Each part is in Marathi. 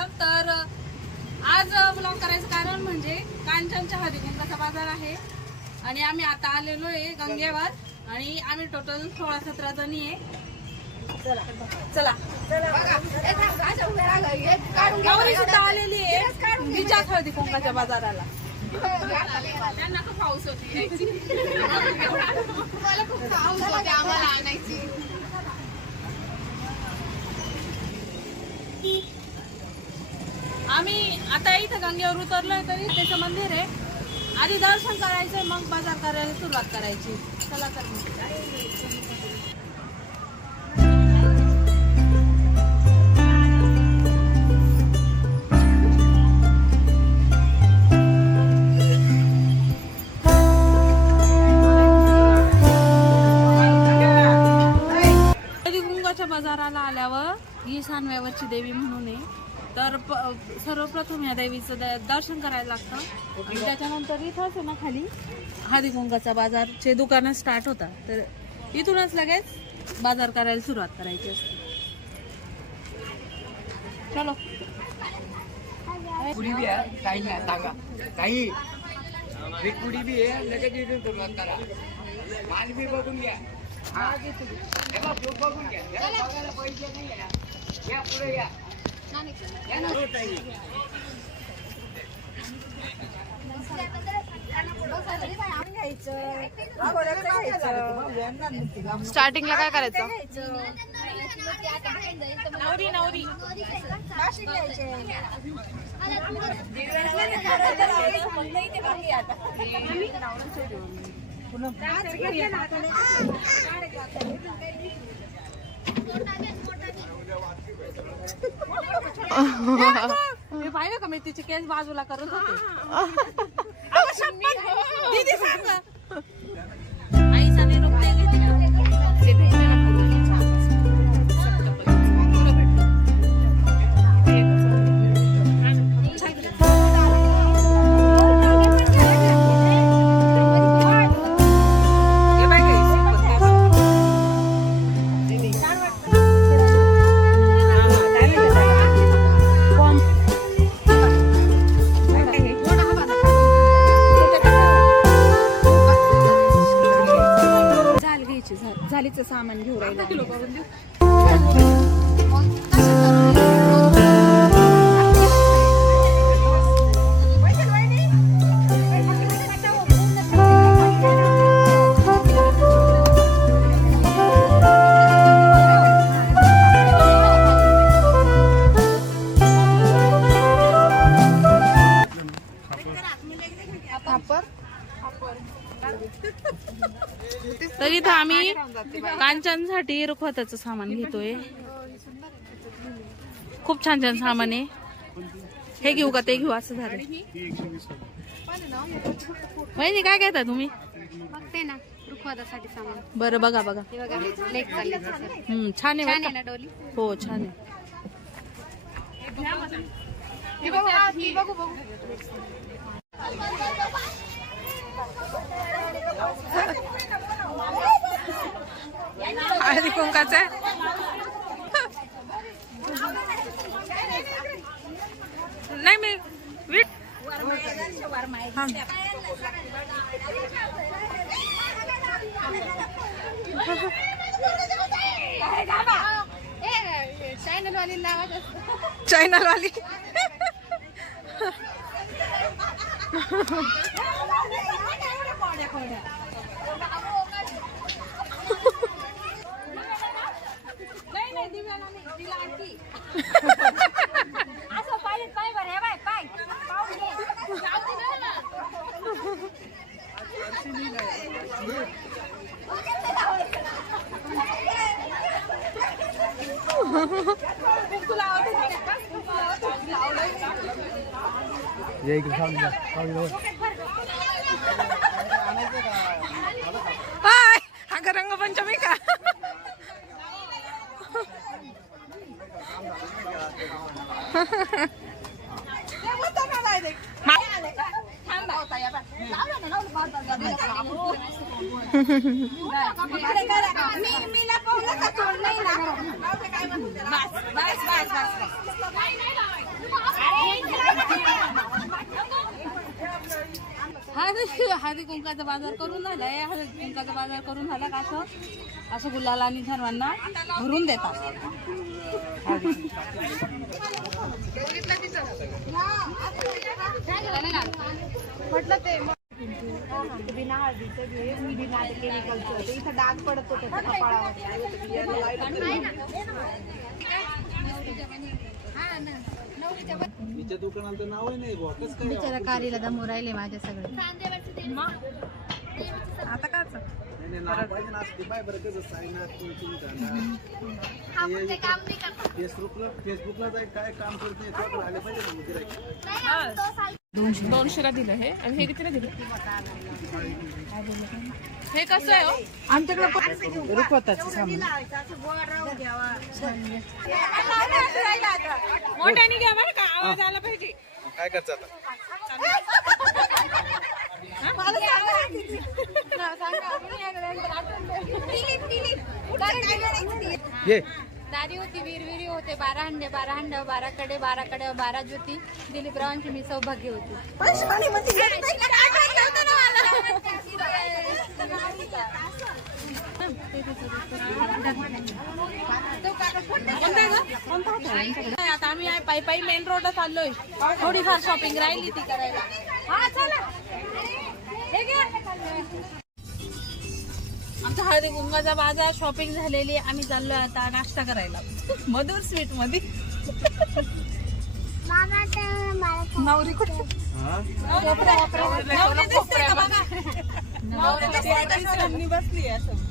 सगळं. तर आज ब्लॉग करायचं कारण म्हणजे कांचनच्या हळदी-कुंकाचा बाजार आहे आणि आम्ही आता आलेलो आहे गंगेवर आणि आम्ही टोटल 16-17 जणी आहे. चला चला गौरी सुद्धा आलेली आहे तिच्या हळदी-कुंकाच्या बाजाराला. त्यांना खूप पाऊस होती मला खूप पाऊस होते आम्हाला आणायची. आम्ही आता इथं गंगेवर उतरलोय तरी त्याचं मंदिर आहे. आधी दर्शन करायचं मग बाजार करायला सुरुवात करायची. चला तर बाजाराला आल्यावर ही सानव्यावरची देवी म्हणून आहे. तर सर्वप्रथम या देवीचं दर्शन करायला लागतं आणि त्याच्यानंतर इथंच आहे ना खाली हळदी-कुंकाचा बाजारचे दुकानं स्टार्ट होतात. तर इथूनच लगेच बाजार करायला सुरुवात करायची असते. चलो पुडी बी आहे काही नाही सांगा काही पुडी बी आहे लगेच इथून सुरुवात करा. माल बी बघून घ्या. हा बघून घ्या. बघायला पैसे नाही आहे. या पुढे या. स्टार्टिंगला काय करायचं? नवरी मी पाहिलं का मी तिची केस बाजूला करत होते. आईचा निरोप ते घेते झालीचं सामान घेऊ राहिलं. तर इथं आम्ही कांचनसाठी रुखवताचं सामान घेतोय. खूप छान छान सामान आहे. हे घेऊ का ते घेऊ असं झालं. वहिनी काय घेता तुम्ही? बघते ना रुखवतासाठी सामान. बरं बघा बघा. छान आहे ना डोली. हो छान आहे. हळदी कुंकाचा नाही मी वीट चॅनल वाली अगं रंगपंचमी का? हळदी कुंकाचा बाजार करून झालाय. हळदी कुंकाचा बाजार करून झाला का असं गुलाल आणि सर्वांना भरून देतात. म्हटलं ते बिना हळदीचं घे, बिना केमिकलचं. ते इथं डाग पडत होतं कपाळावर. बिचारा कारीला दमू राहिले माझ्या सगळे. आता काय फेसबुकला काय काम करते आले पाहिजे. 200ला दिलं हे. आणि हे कितीला दिलं? हे कसं आहे हो? आमच्याकडे रुखवताचं सामान. मोठ्याने घ्या बरं का, आवाज आला पाहिजे. काय करतात दारी होती, वीरविरी होते, 12 हंडे 12 हंड, 12 कडे 12 कडे 12 ज्योती. दिलीपरावांची मी सौभाग्य होती. आता आम्ही पायी पायी मेन रोडला चाललोय. थोडीफार शॉपिंग राहिली ती करायला. हा चला. आमचा हळदी कुंकाचा बाजार शॉपिंग झालेली. आम्ही चाललोय आता नाश्ता करायला मधुर स्वीट मध्ये. नवरी कुठे? नवरी दिसते का बघा? नवरी बसली असं.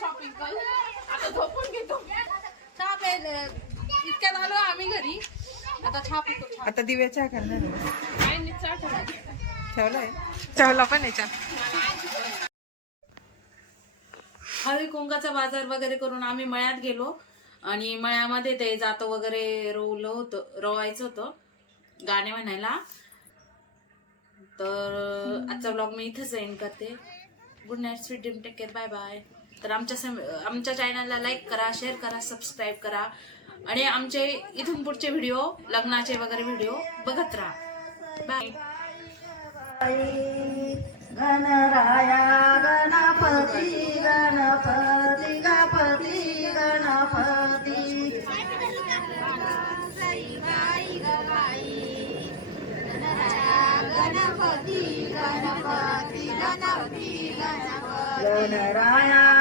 शॉपिंग कर. आता झोपून घेतो. चहा प्यायला इतक्यात आलो आम्ही घरी. आता चहा पितो. आता दिव्या चहा करणार आहे. काय नाही, चहा ठेवलाय. ठेवला पण आहे चहा. हळदी कुंकाचा बाजार वगैरे करून आम्ही मळ्यात गेलो. आणि मळ्यामध्ये ते जातं वगैरे रोवायचं होतं गाणे म्हणायला. तर आजचा ब्लॉग मी इथेच एंड करते. Good night, sweet dream, take care, bye bye. तर आमच्या चॅनलला लाईक करा, शेअर करा, सबस्क्राईब करा. आणि आमचे इथून पुढचे व्हिडिओ, लग्नाचे वगैरे व्हिडिओ बघत राहा. बाय. गणराया गणपती गणपती गणपती गणपती गणपती गणपती गणपती गणराया